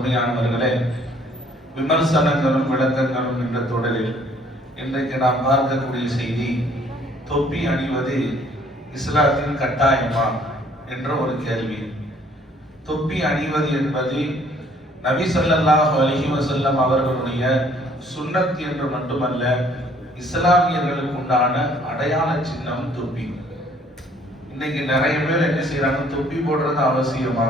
அருமையானவர்களே, விமர்சனங்களும் விளக்கங்களும் என்ற தொடரில் இன்றைக்கு நாம் பார்க்கக்கூடிய செய்தி, தொப்பி அணிவது இஸ்லாத்தின் கட்டாயமா என்ற ஒரு கேள்வி. தொப்பி அணிவது என்பது நபி ஸல்லல்லாஹு அலைஹி வஸல்லம் அவர்களுடைய சுன்னத் என்று மட்டுமல்ல, இஸ்லாமியர்களுக்கு உண்டான அடையாள சின்னம் தொப்பி. இன்னைக்கு நிறைய பேர் என்ன செய்யறாங்க, தொப்பி போடுறது அவசியமா,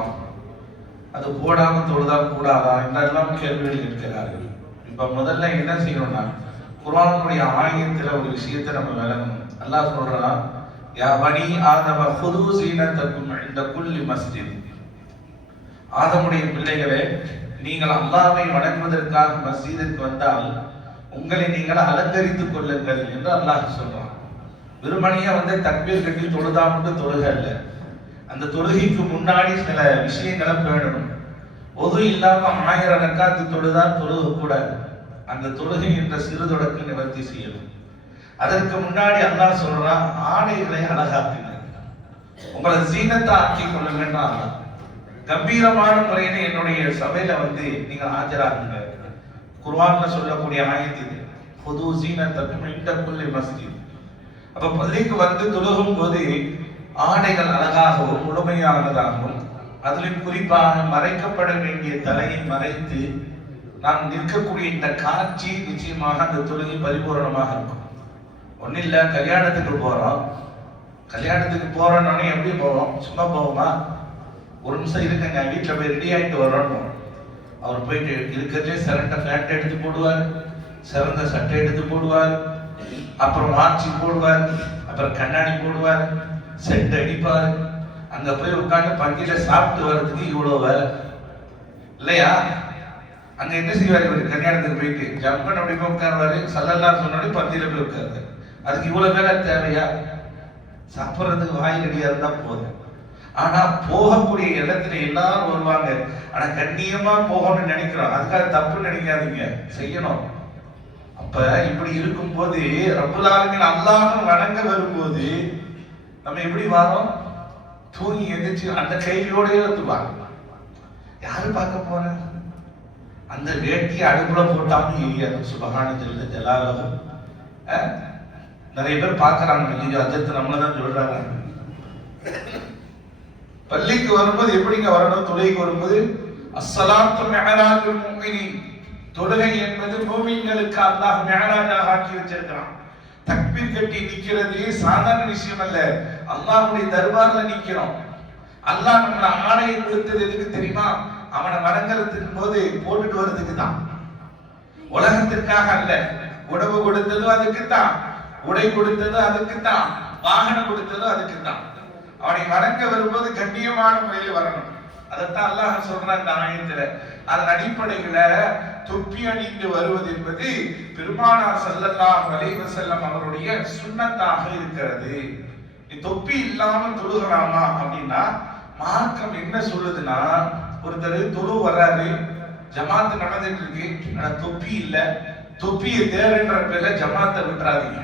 அது போடாம தொழுதா கூடாதா என்றெல்லாம் கேள்விகள் கேட்கிறார்கள். இப்ப முதல்ல என்ன செய்யணும்னா, குர்ஆனுடைய ஆயத்துல ஒரு விஷயத்தை நம்ம விளங்கணும். அல்லாஹ் சொல்றான், யா பனி ஆதம ஹுது ஸீனத்தக்கும் இன்த குல்லி மஸ்ஜித். ஆதமுடைய பிள்ளைகளே, நீங்கள் அல்லாஹ்வை வணங்குவதற்காக மஸ்ஜிதிற்கு வந்தால் உங்களை நீங்கள் அலங்கரித்துக் கொள்ளுங்கள் என்று அல்லாஹ் சொல்றான். வெறுமனையா தக்பீர் கட்டி தொழுதா மட்டும் தொழுகை அல்ல, அந்த தொழுகைக்கு முன்னாடி சில விஷயங்களை பேணணும். ஒது இல்லாம 1000 ரக்காத்து தொழுதா தொழுக கூடாது. அந்த தொழுகை என்ற சிறு தொடக்க நிவர்த்தி செய்யணும். அதற்கு முன்னாடி அல்லாஹ் சொல்றான், ஆடைகளை அழகாக்குங்க, உங்களை சீனத்தை ஆக்கி கொள்ளுங்கன்றான். கம்பீரமான முறையில என்னுடைய சபையில நீங்க ஆஜராகுங்க. குர்ஆன்ல சொல்லக்கூடிய ஆயத்து இது, ஹுது ஸீனத்தக்கும் இன்த குல்லி மஸ்ஜித். அப்ப பள்ளிக்கு தொழுகும் போது ஆடைகள் அழகாகவும் முழுமையானதாகவும், அதிலும் குறிப்பாக மறைக்கப்பட வேண்டிய தலையை மறைத்து நாம் நிற்கக்கூடிய இந்த காட்சி நிச்சயமாக அந்த தொழுகை பரிபூரணமாக இருக்கும். ஒன்னும் இல்ல, கல்யாணத்துக்கு போறோம், கல்யாணத்துக்கு போறோம்னு எப்படி போவோம்? சும்மா போவோமா? ஒரு நிமிஷம் இருக்குங்க, வீட்டுல போய் ரெடி ஆயிட்டு வரோம். அவர் போயிட்டு இருக்கிறதே சிறந்த பேண்ட் எடுத்து போடுவார், சிறந்த சட்டை எடுத்து போடுவார், அப்புறம் வாட்சி போடுவார், அப்புறம் கண்ணாடி போடுவார், செட் அடிப்பார். அங்க போய் உட்காந்து பங்கில சாப்பிட்டு வர்றதுக்கு இவ்வளவு வேலை இல்லையா? அங்க என்ன செய்வார் இவர்? கல்யாணத்துக்கு போயிட்டு ஜம்பன் அப்படி போய் உட்காருவாரு, ஸல்லல்லாஹு சொன்னோட பந்தியில போய் உட்காருவாரு. அதுக்கு இவ்வளவு வேலை தேவையா? சாப்பிட்றதுக்கு வாய் ரெடியா இருந்தா போதும். ஆனா போகக்கூடிய இடத்துல எல்லாரும் வருவாங்க, ஆனா கண்ணியமா போகணும்னு நினைக்கிறோம். அதுக்காக தப்பு நினைக்காதீங்க, செய்யணும். அப்ப இப்படி இருக்கும் போது ரப்புல் ஆலமீன் அல்லாஹ்வை வணங்க வரும்போது நம்ம எப்படி வரோம்? தூங்கி எந்திரிச்சு அந்த கையோடய வந்துவாங்க. யாரு பார்க்க போற? அந்த வேட்டியை அடுப்புல போட்டாலும் எரியாது. சுபஹான ஜல்ல ஜலாலுஹு. நிறைய பேர் பார்க்கறாங்க, ஐயோ அஜத் நம்மளதான் சொல்றாங்க. பள்ளிக்கு வரும்போது எப்படிங்க வரணும்? தொழுகைக்கு வரும்போது அஸ்ஸலாத்து மிஅராஜுல் முஃமினீன், தொழுகை என்பது மூமின்களுக்கு அல்லாஹ் மிஅராஜாக ஆக்கி வச்சிருக்கிறான். தக்பீர் கட்டி நிக்கிறது சாதாரண விஷயம் அல்ல, அல்லாஹ்வுடைய தர்பார்ல நிக்கிறோம். அல்லாஹ் நம்மள ஆணையை கொடுத்தது எதுக்கு தெரியுமா? அவனை வணங்குறதுக்கு போது போட்டுட்டு வர்றதுக்கு தான், உலகத்திற்காக அல்ல. உணவு கொடுத்ததும் அதுக்கு தான், உடை கொடுத்ததும் அதுக்கு தான், வாகனம் கொடுத்ததும் அதுக்கு தான். அவனை வணங்க வரும்போது கண்ணியமான முறையில் வரணும். அதைத்தான் அல்லாஹ் சொல்றான் இந்த ஆயத்துல. அதன் அடிப்படையில தொப்பி அணிந்து வருவது என்பது பெருமானார் ஸல்லல்லாஹு அலைஹி வஸல்லம் அவருடைய சுன்னத்தாக இருக்கிறது. தொப்பி இல்லாம தொழுகலாமா அப்படின்னா மார்க்கம் என்ன சொல்லுதுன்னா, ஒருத்தர் தொழு வர்றாரு, ஜமாத்து நடந்துட்டு இருக்கு, ஆனா தொப்பி இல்ல, தொப்பியை தேர்ன்ற பேர்ல ஜமாத்தை விட்டுறாதீங்க,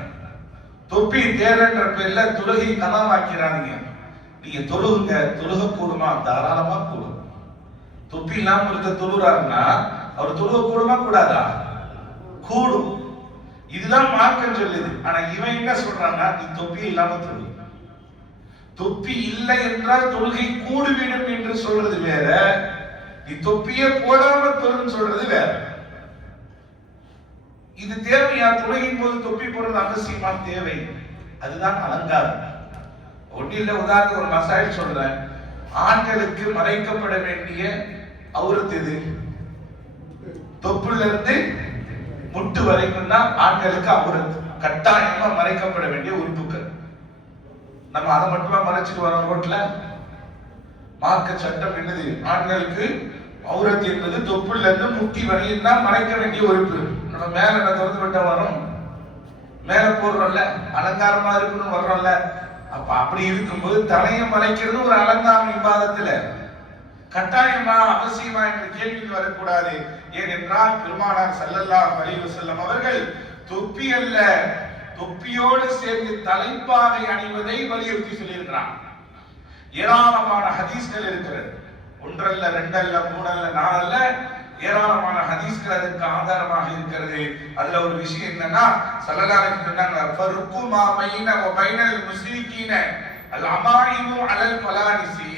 தொப்பி தேர்ன்ற பேர்ல தொழுகை கதாவாக்கிறாதீங்க. நீங்க தொழுகுங்க, தொழுக கூடுமா? தாராளமா கூடும். தொப்பி இல்லாம இருக்க தொழுறாருன்னா அவர் தொழுக கூடுமா கூடாதா? கூடும். இதுதான் மார்க்கம் சொல்லுது. ஆனா இவன் என்ன சொல்றான்னா, நீ தொப்பி இல்லாம தொழு. தொப்பி இல்லை என்றால் தொழுகை கூடுவிடும் என்று சொல்றது வேற, நீ தொப்பியே போடாம தொழுன்னு சொல்றது வேற. இது தேவையா? தொழுகையின் போது தொப்பி போடுறது அவசியமா? தேவை. அதுதான் அலங்காரம். ஒன்னும் இல்ல, உதாரணத்துக்கு ஒரு மசாயில் சொல்றேன். ஆண்களுக்கு மறைக்கப்பட வேண்டிய அவுரத் எது? தொப்புல இருந்து முட்டு வரைக்கும் தான் ஆண்களுக்கு அவுரத், கட்டாயமா மறைக்கப்பட வேண்டிய உறுப்புகள். நம்ம அதை மட்டுமா மறைச்சிட்டு வரோம் ரோட்ல? மார்க்க சட்டம் என்னது? ஆண்களுக்கு அவுரத் என்பது தொப்புல இருந்து முட்டி வரையும் தான் மறைக்க வேண்டிய உறுப்பு. நம்ம மேல என்ன திறந்து விட்டா வரும்? மேல போடுறோம்ல, அலங்காரமா இருக்குன்னு வர்றோம்ல. அப்ப அப்படி இருக்கும்போது தலையை மறைக்கிறது ஒரு அலங்காரம். இபாதத்துல கட்டாயமா அவசியமா என்ற கேள்வி வரக்கூடாது. ஏனென்றால் பெருமானார் ஸல்லல்லாஹு அலைஹி வஸல்லம் அவர்கள் தொப்பி அல்ல, தொப்பியோடு சேர்ந்து தலைப்பாகை அணிவதை வலியுறுத்தி சொல்லியிருக்கிறார். ஏராளமான ஹதீஸ்கள் இருக்கிறது. ஒன்றல்ல, ரெண்டல்ல, மூணல்ல, நாலல்ல, ஏராளமான ஹதீஸ்கள் அதற்கு ஆதாரமாக இருக்கிறது. அதுல ஒரு விஷயம் என்னன்னா, ஸல்லல்லாஹு அலைஹி வஸல்லம் சொன்னாங்க, ஃபர்கு மா பைன வ பைனல் முஸ்ரிகீன அல் அமாயினு அலல் ஃபலானிசி.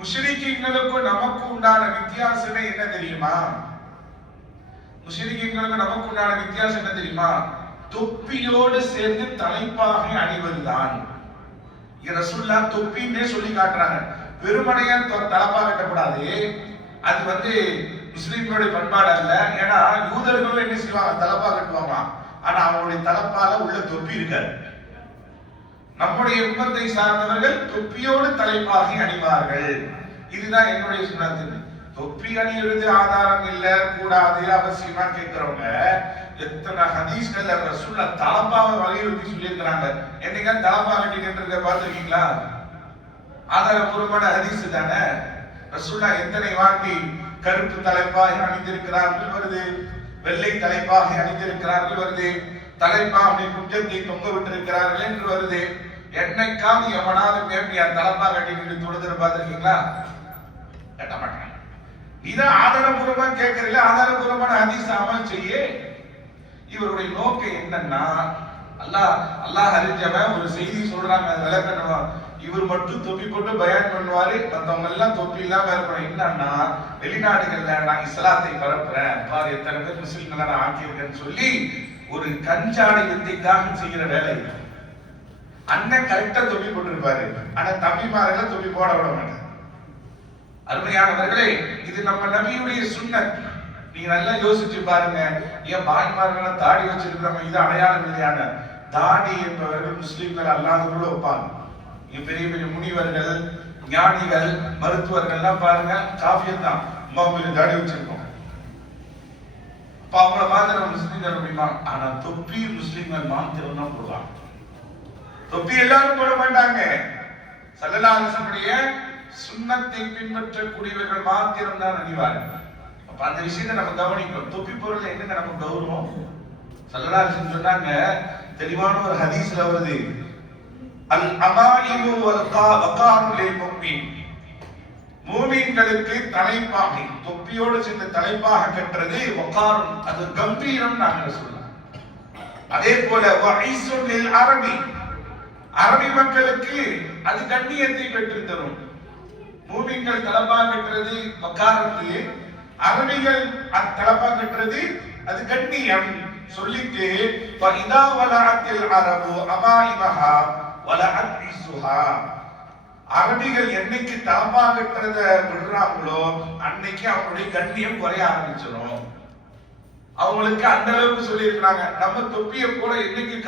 முஷ்ரிக்கீன்களுக்கும் நமக்கு உண்டான வித்தியாசமே என்ன தெரியுமா? முஷ்ரிக்கீன்களுக்கு நமக்கு உண்டான வித்தியாசம் என்ன தெரியுமா? தொப்பியோடு சேர்ந்து தலைப்பாகை அணிவதுதான். ரசூலுல்லாஹ் தொப்பின்னே சொல்லி காட்டுறாங்க. வெறுமனையா தலப்பா கட்டக்கூடாது. அது முஸ்லிம்களுடைய பண்பாடு அல்ல. ஏன்னா யூதர்களும் என்ன செய்வாங்க? தலப்பா கட்டுவாங்க. ஆனா அவங்களுடைய தலப்பால உள்ள தொப்பி இருக்காது. நம்முடைய உம்மத்தை சார்ந்தவர்கள் தொப்பியோடு தலைப்பாகை அணிவார்கள். இதுதான் என்னுடைய சுன்னத்து. தொப்பி அணியிறது ஆதாரம் இல்ல, கூடாது, அவசியமா கேட்கிறவங்க எத்தனை ஹதீஸ்கள்ல ரசூலுல்லாஹ் தலப்பாவை வலியுறுத்தி சொல்லியிருக்கிறாங்க. என்னைக்கா தலப்பா கட்டிக்கிட்டு பார்த்திருக்கீங்களா? ஆதாரபூர்வமான ஹதீஸ் தானே. ரசூலுல்லாஹ் எத்தனை வாட்டி கருப்பு தலைப்பாக அணிந்திருக்கிறார்கள் வருது, வெள்ளை தலைப்பாக அணிந்திருக்கிறார்கள் வருது, தலைப்பா அப்படி குஞ்சத்தை தொங்க விட்டிருக்கிறார்கள் என்று வருது. என்னைக்காவது எவனாவது மேம்பியா தலப்பா கட்டிக்கிட்டு தொழுது பார்த்திருக்கீங்களா? கட்ட மாட்டாங்க. இதான் ஆதாரபூர்வமா கேட்கறீங்களா? ஆதாரபூர்வமான ஹதீஸ் அமல் செய்ய. இவருடைய நோக்கம் என்னன்னா, அல்லாஹ் அறிஞ்சவன் ஒரு செய்தி சொல்றாங்க, அது விளக்கணும். இவர் மட்டும் தொப்பி போட்டு பயான் பண்ணுவாரு, மத்தவங்க எல்லாம் தொப்பி இல்லாம இருக்கணும். என்னன்னா, வெளிநாடுகள்ல நான் இஸ்லாத்தை பரப்புறேன் பாரு, எத்தனை பேர் முஸ்லிம்களை நான் ஆக்கியிருக்கேன்னு சொல்லி ஒரு கஞ்சாடை வித்தைக்காக செய்கிற வேலை. அண்ணன் கரெக்டா தொப்பி போட்டிருப்பாரு, ஆனா தம்பிமார்களை தொப்பி போட விட மாட்டாங்க. அருமையானவர்களே, இது நம்ம நபியுடைய சுன்னத். நீங்க நல்லா யோசிச்சு பாருங்க. ஏன் பாய்மார்களை தாடி வச்சிருக்கிறவங்க இது அடையாளம் இல்லையான? தாடி என்பவர்கள் முஸ்லிம்கள் அல்லாதவர்களும் வைப்பாங்க. பெரிய பெரிய முனிவர்கள், ஞானிகள், மருத்துவர்கள் எல்லாம் பாருங்க காஃபியர் தான் தாடி வச்சிருக்கோம். அப்ப அவங்கள மாதிரி முஸ்லிம்கள் அப்படிமா. ஆனா தொப்பி முஸ்லிம்கள் மாத்திரம் தான் போடுவாங்க. தொப்பி எல்லாரும் போட மாட்டாங்க. ஸல்லல்லாஹு அலைஹி வஸல்லம் சுன்னத்தை பின்பற்றக்கூடியவர்கள் மாத்திரம் தான் அணிவார்கள். அப்ப அந்த விஷயத்தை நம்ம கவனிக்கணும். தொப்பி பொருள் என்னங்க நமக்கு கௌரவம்? ஸல்லல்லாஹு அலைஹி வஸல்லம் சொன்னாங்க, தெளிவான ஒரு ஹதீஸ்ல வருது, அல் அமாயிமு வல் வகாரு லில் முஃமின். மூமின்களுக்கு தலைப்பாகை, தொப்பியோடு சேர்ந்து தலைப்பாக கட்டுறது வகாரு, அது கம்பீரம் நாங்க சொல்லலாம். அதே போல வஇஸு லில் அரபி, அரபி மக்களுக்கு அது கண்ணியத்தை பெற்று தரும். மூமின்கள் தலைப்பாக கட்டுறது வகாரத்து, அரபிகள் தலப்பா கட்டுறது அது கண்ணியம் சொல்லிட்டு இதா வலஅத்தில் அரபு அமாயிமஹா வலஅத் இஸ்ஹா. அரபிகள் என்னைக்கு தலப்பா கட்டுறத விடுறாங்களோ அன்னைக்கு அவங்களுடைய கண்ணியம் குறைய ஆரம்பிச்சிடும். அவங்களுக்கு அந்த அளவுக்கு சொல்லி இருக்கிறாங்க. நம்ம தொப்பியை கூட என்னைக்கு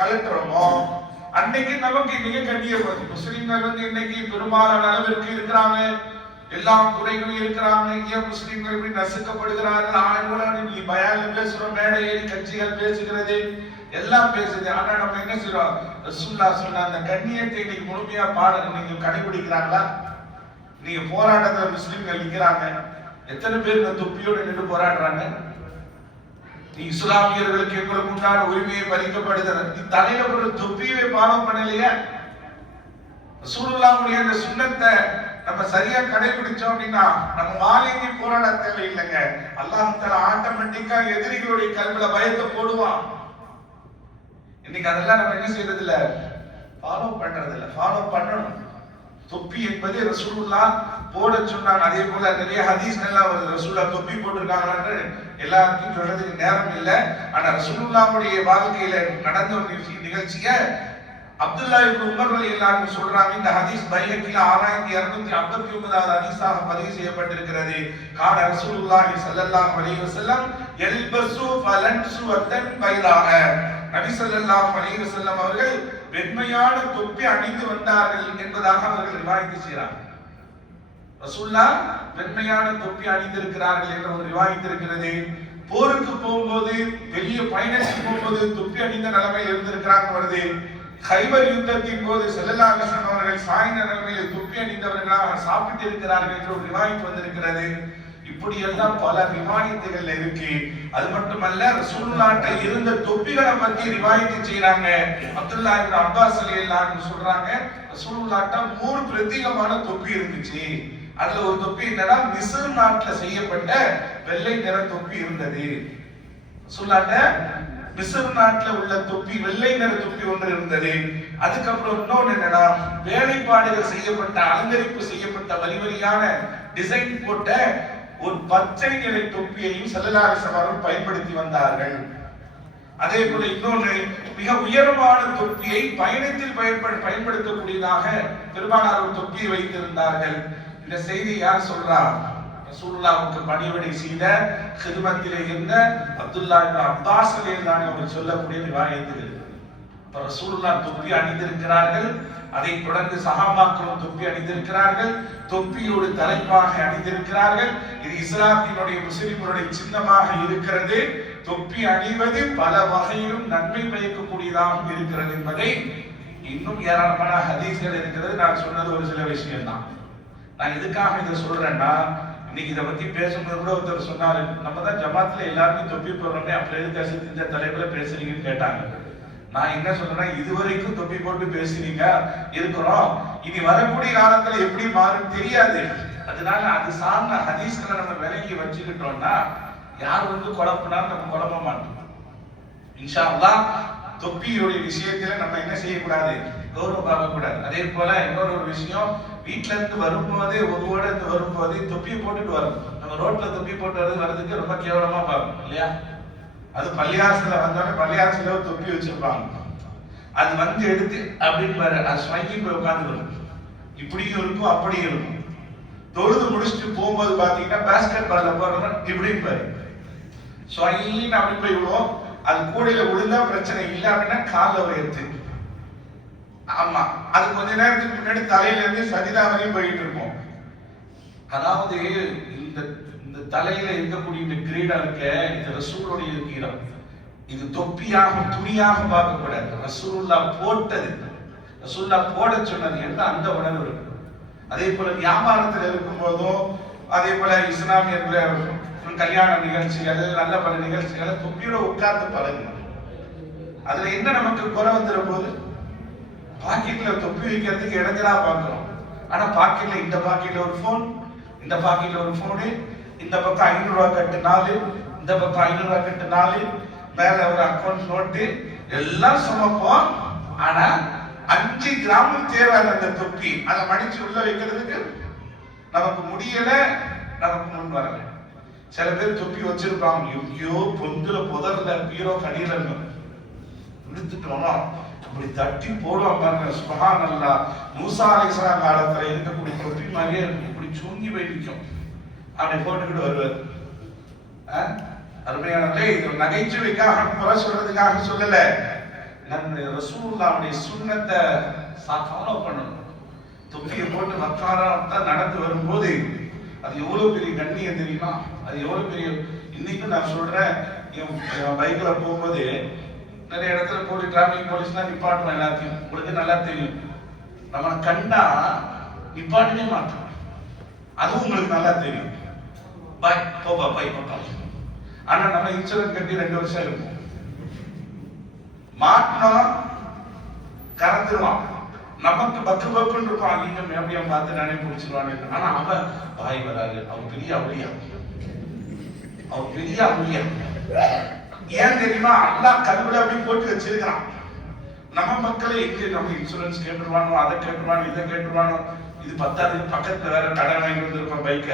கலட்டுறோமோ அன்னைக்கு நமக்கு மிக கண்ணியம் வருது. முஸ்லிம்கள் இன்னைக்கு பெரும்பாலான அளவிற்கு இருக்கிறாங்க, எல்லா துறைகளும் இருக்கிறாங்க. ஏன் முஸ்லிம்கள் இப்படி நசுக்கப்படுகிறார்கள்? ஆயிரம் நீ பயான்ல பேசுறோம், மேடை ஏறி கட்சிகள் பேசுகிறது, எல்லாம் பேசுது. ஆனா நம்ம என்ன செய்யறோம்? ரசூலுல்லாஹ் சொன்ன அந்த கண்ணியத்தை இன்னைக்கு முழுமையா நீங்க கடைபிடிக்கிறாங்களா? நீங்க போராட்டத்துல முஸ்லிம்கள் நிக்கிறாங்க, எத்தனை பேர் இந்த தொப்பியோடு நின்று போராடுறாங்க? நீ இஸ்லாமியர்களுக்கு எங்களுக்கு உண்டான உரிமையை பறிக்கப்படுகிறது, நீ தலையில ஒரு தொப்பியவே பாவம் பண்ணலையா? ரசூலுல்லாஹ்வுடைய அந்த சுன்னத்தை நம்ம சரியா கடைபிடிச்சோம் அப்படின்னா நம்ம வாழி போராட தேவையில்லைங்க. அல்லாஹ் தஆலா ஆட்டோமேட்டிக்கா எதிரிகளுடைய கல்வில பயத்தை போடுவான். இன்னைக்கு அதெல்லாம் நம்ம என்ன செய்யறது இல்ல, ஃபாலோ பண்றது இல்ல. ஃபாலோ பண்ணணும். தொப்பி என்பது ரசூலுல்லாஹ் போட சொன்னாங்க. அதே போல நிறைய ஹதீஸ்கள்லாம் வருது, ரசூலுல்லாஹ் தொப்பி போட்டிருக்காங்கன்னு எல்லாத்தையும் சொல்றதுக்கு நேரம் இல்லை. ஆனா ரசூலுல்லாஹ்வுடைய வாழ்க்கையில நடந்த ஒரு நிகழ்ச்சியை அப்துல்லா இப்னு உமர் ரலியல்லாஹு அன்ஹு சொல்றாங்க. இந்த ஹதீஸ் பைஹக்கில 6259வது ஹதீஸாக பதிவு செய்யப்பட்டிருக்கிறது. கான ரசூலுல்லாஹி ஸல்லல்லாஹு அலைஹி வஸல்லம் யல்பசு ஃபலன்சுவத்தன் பைதாக. நபி ஸல்லல்லாஹு அலைஹி வஸல்லம் அவர்கள் வெண்மையான தொப்பி அணிந்து வந்தார்கள் என்பதாக அவர்கள் ரிவாயத் செய்கிறார்கள். ரசூலுல்லாஹ் வெண்மையான தொப்பி அணிந்திருக்கிறார்கள் என்ற ஒரு ரிவாயத் இருக்கிறது. போருக்கு போகும்போது, வெளிய பயணத்துக்கு போகும்போது தொப்பி அணிந்த நிலைமையில் இருந்திருக்கிறாங்க வருது. கைபர் யுத்தத்தின் போது ஸல்லல்லாஹு அலைஹி வஸல்லம் அவர்கள் சாய்ந்த நிலைமையில் தொப்பி அணிந்தவர்களாக சாப்பிட்டு இருக்கிறார்கள் என்ற ஒரு ரிவாயத் வந்திருக்கிறது. இப்படி எல்லாம் பல ரிவாயத்துகள் இருக்கு. அது மட்டுமல்ல, ரசூலுல்லாஹ்ட்ட இருந்த தொப்பிகளை பத்தி ரிவாயத் செய்றாங்க. அப்துல்லா இப்னு அப்பாஸ் ரலியல்லாஹு அன்ஹு சொல்றாங்க, ரசூலுல்லாஹ்ட்ட 3 பிரத்யேகமான தொப்பி இருந்துச்சு. அதுல ஒரு தொப்பி என்னன்னா மிஸ்ர் நாட்டுல செய்யப்பட்ட வெள்ளை நிற தொப்பி இருந்தது. சொல்லாட்ட மிஸ்ர் நாட்டுல உள்ள தொப்பி, வெள்ளை நிற தொப்பி ஒன்று இருந்தது. அதுக்கப்புறம் இன்னொன்று என்னன்னா வேலைப்பாடுகள் செய்யப்பட்ட, அலங்கரிப்பு செய்யப்பட்ட வரி வரியான டிசைன் போட்ட ஒரு பச்சை நிற தொப்பியையும் ஸல்லல்லாஹு அலைஹி வஸல்லம் பயன்படுத்தி வந்தார்கள். அதே போல இன்னொன்று மிக உயரமான தொப்பியை பயணத்தில் பயன்படுத்தக்கூடியதாக பெருமானார் ஒரு தொப்பியை வைத்திருந்தார்கள். இந்த செய்தி யார் சொல்றா? ரசூலுல்லாஹ்வுக்கு பணிவிடை செய்த ஹிதமத்திலே இருந்த அப்துல்லாஹ் இப்னு அப்பாஸ் ரலியல்லாஹு அவர் சொல்லக்கூடிய ரிவாயத்தில் இருக்கு. ரசூலுல்லாஹ் தொப்பி அணிந்திருக்கிறார்கள், அதை தொடர்ந்து சஹாபாக்களும் தொப்பி அணிந்திருக்கிறார்கள், தொப்பியோடு தலைப்பாக அணிந்திருக்கிறார்கள். இது இஸ்லாத்தினுடைய முஸ்லிம்களுடைய சின்னமாக இருக்கிறது. தொப்பி அணிவது பல வகையிலும் நன்மை பயக்கக்கூடியதாக இருக்கிறது என்பதை இன்னும் ஏராளமான ஹதீஸ்கள் இருக்கிறது. நான் சொன்னது ஒரு சில விஷயம் தான். நான் எதுக்காக இதை சொல்றேன்னா, இன்னைக்கு இதை பத்தி பேசும்போது கூட ஒருத்தர் சொன்னாரு, நம்ம தான் ஜமாத்துல எல்லாருமே தொப்பி போடுறோமே, அப்புறம் எதுக்கு இந்த தலைப்புல பேசுறீங்கன்னு கேட்டாங்க. நான் என்ன சொல்றேன்னா, இதுவரைக்கும் தொப்பி போட்டு பேசுறீங்க இருக்கிறோம், இனி வரக்கூடிய காலத்துல எப்படி மாறும் தெரியாது. அதனால அது சார்ந்த ஹதீஸ்களை நம்ம விலகி வச்சுக்கிட்டோம்னா யார் குழப்பினாலும் நம்ம குழப்ப மாட்டோம். இன்ஷா அல்லாஹ் தொப்பியுடைய விஷயத்துல நம்ம என்ன செய்யக்கூடாது, கௌரவம் பார்க்க கூடாது. அதே போல இன்னொரு ஒரு விஷயம், வீட்டுல இருந்து வரும்போதே ஒருவோட இருந்து வரும்போதே தொப்பியை போட்டுட்டு வரும். நம்ம ரோட்ல தொப்பி போட்டு வர்றதுக்கு ரொம்ப கேவலமா பார்க்கணும் இல்லையா? அது பள்ளியாசல வந்தாலும் பள்ளியாசல தொப்பி வச்சிருப்பாங்க. அது எடுத்து அப்படின்னு பாரு, அது ஸ்வங்கி போய் உட்காந்து வரும். இப்படியும் இருக்கும் அப்படியும் இருக்கும். தொழுது முடிச்சுட்டு போகும்போது பாத்தீங்கன்னா பேஸ்கெட் பால்ல போடுறோம் இப்படின்னு பாரு, ஸ்வங்கின்னு அப்படி போய் விடுவோம். அது கூடையில விழுந்தா பிரச்சனை இல்லை அப்படின்னா காலில் ஒரு எடுத்து, ஆமா அது கொஞ்ச நேரத்துக்கு முன்னாடி தலையில இருந்து சஜிதா வரையும் போயிட்டு இருக்கும். அதாவது இந்த தலையில இருக்கக்கூடிய இந்த கிரீடம் இருக்க, இந்த ரசூலுடைய கிரீடம், இது தொப்பியாக துணியாக பார்க்க கூடாது. ரசூலுல்லாஹ் போட்டது, ரசூலுல்லாஹ் போட சொன்னது என்ற அந்த உணர்வு இருக்கு. அதே போல வியாபாரத்தில் இருக்கும் போதும், அதே போல இஸ்லாமிய கல்யாண நிகழ்ச்சிகள், நல்ல பல நிகழ்ச்சிகளை தொப்பியோட உட்கார்ந்து பழகணும். அதுல என்ன நமக்கு குறை வந்துற போது, பாக்கெட்ல தொப்பி வைக்கிறதுக்கு இடைஞ்சலா பார்க்கிறோம். ஆனா பாக்கெட்ல, இந்த பாக்கெட்ல ஒரு போன், இந்த பாக்கெட்ல ஒரு போனு, இந்த பக்கம் 500 ரூபாய் கட்டு 4, இந்த பக்கம் 500 ரூபாய் கட்டு 4, மேல ஒரு அக்கௌண்ட் நோட்டு எல்லாம் சுமப்போம். ஆனா 5 கிராம் தேவையான அந்த தொப்பி அதை மடிச்சு உள்ள வைக்கிறதுக்கு நமக்கு முடியல, நமக்கு முன் வரல. சில பேர் தொப்பி வச்சிருப்பாங்க, எங்கேயோ பொந்துல புதர்ல பீரோ கடியில எடுத்துட்டோம், அப்படி தட்டி போடுவாங்க பாருங்க. சுப்ஹானல்லாஹ், மூசா அலைஹிஸ்ஸலாம் காலத்துல இருக்கக்கூடிய தொப்பி மாதிரியே இருக்கும். இப்படி சூங்கி போய் நிற்கும், அப்படி போட்டுக்கிட்டு வருவார். அருமையானே, இது நகைச்சுவைக்காக குறை சொல்றதுக்காக சொல்லல. நம்ம ரசூலுல்லாஹ்வுடைய சுன்னத்தை ஃபாலோ பண்ணணும். தொப்பியை போட்டு வக்காரத்தா நடந்து வரும்போது அது எவ்வளவு பெரிய கண்ணியம் தெரியுமா? அது எவ்வளவு பெரிய, இன்னைக்கும் நான் சொல்றேன், என் பைக்ல போகும்போது நிறைய இடத்துல டிராபிக் போலீஸ்லாம் நிப்பாட்டுவோம். எல்லாத்தையும் உங்களுக்கு நல்லா தெரியும். நம்ம கண்டா நிப்பாட்டவே மாட்டோம், அதுவும் உங்களுக்கு நல்லா தெரியும். பாய் போப்பா, பாய் போப்பா. ஆனா நம்ம இன்சூரன்ஸ் கட்டி 2 வருஷம் இருக்கும், மாட்டினோம் கறந்துருவான். நமக்கு பக்கு பக்குன்னு இருப்பான், நீங்க எப்படியா பார்த்து நானே பிடிச்சிருவானு. ஆனா அவன் பாய் வராது, அவன் பெரிய அவளியா, அவன் பெரிய அவளியா. ஏன் தெரியுமா? அல்லாஹ் கல்வில அப்படி போட்டு வச்சிருக்கிறான். நம்ம மக்களை எங்க நம்ம இன்சூரன்ஸ் கேட்டுருவானோ, அதை கேட்டுருவானோ, இதை கேட்டுருவானோ, இது பத்தாது, பக்கத்துல வேற கடை வாங்கி வந்திருப்பான் பைக்க,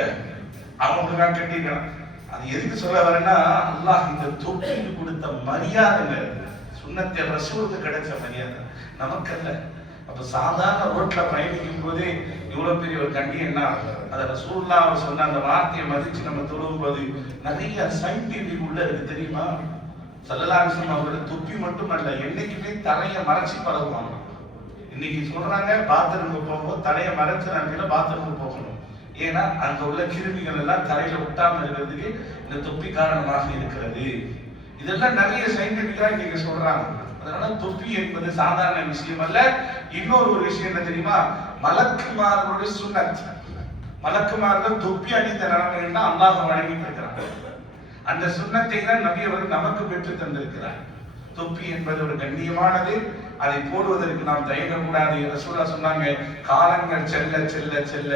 அவங்களுக்கு தான் கட்டிக்கிறான். அது எதுக்கு சொல்ல வரேன்னா, அல்லாஹ் இந்த தொப்பிக்கு கொடுத்த மரியாதை, சுன்னத்தை ரசூலுக்கு கிடைச்ச மரியாதை நமக்கு அல்ல. அப்ப சாதாரண ரோட்ல பயணிக்கும் போதே இவ்வளவு பெரிய ஒரு கண்ணியம்னா, அதை ரசூலுல்லாஹ் சொன்ன அந்த வார்த்தையை மதிச்சு நம்ம தொழுவும் போது நிறைய சயின்டிபிக் உள்ள இருக்கு தெரியுமா? ஸல்லல்லாஹு அலைஹி வஸல்லம் அவரோட தொப்பி மட்டும் அல்ல, என்னைக்குமே தலையை மறைச்சு பழகுவாங்க. இன்னைக்கு சொல்றாங்க பாத்ரூமுக்கு போகும்போது தலையை மறைச்சு நான் பாத்ரூமுக்கு போகணும். ஏன்னா அங்க உள்ள கிருமிகள் எல்லாம் தலையில ஒட்டாம இருக்கிறதுக்கு இந்த தொப்பி காரணமாக இருக்கிறது. இதெல்லாம் நிறைய சயின்டிபிக்கா இன்னைக்கு சொல்றாங்க. அதனால தொப்பி என்பது சாதாரண விஷயம் அல்ல. இன்னொரு ஒரு விஷயம் என்ன தெரியுமா? மலக்குமார்களுடைய சுன்னத். மலக்குமார்கள் தொப்பி அணிந்த நிலைமைன்னா அல்லாஹ் வழங்கிட்டு இருக்கிறாங்க. அந்த சுன்னத்தை தான் நபி அவர்கள் நமக்கு பெற்று தந்திருக்கிறார். தொப்பி என்பது ஒரு கண்ணியமானது, அதை போடுவதற்கு நாம் தயங்கக்கூடாது. ரசூலுல்லாஹ் சொன்னாங்க, காலங்கள் செல்ல செல்ல செல்ல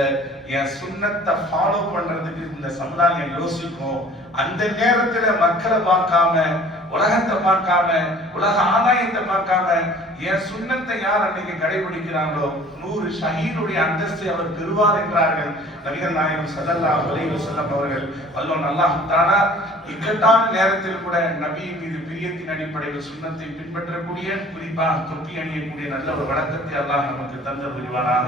என் சுண்ணத்தை ஃபாலோ பண்றதுக்கு இந்த சமுதாயம் யோசிக்கும். அந்த நேரத்துல மக்களை பார்க்காம, உலகத்தை பார்க்காம, உலக ஆதாயத்தை பார்க்காம என் சுண்ணத்தை யார் அன்னைக்கு கடைபிடிக்கிறாங்களோ 100 ஷஹீதுடைய அந்தஸ்தை அவர் பெறுவார் என்றார்கள் நபிகள் நாயகம் ஸல்லல்லாஹு அலைஹி வஸல்லம் அவர்கள். வல்லோன் அல்லாஹ் தஆலா இக்கட்டான நேரத்தில் கூட நபியின் மீது பிரியத்தின் அடிப்படையில் சுண்ணத்தை பின்பற்றக்கூடிய, குறிப்பாக தொப்பி அணியக்கூடிய நல்ல ஒரு வழக்கத்தை அல்லாஹ் நமக்கு தந்த புரிவானாக.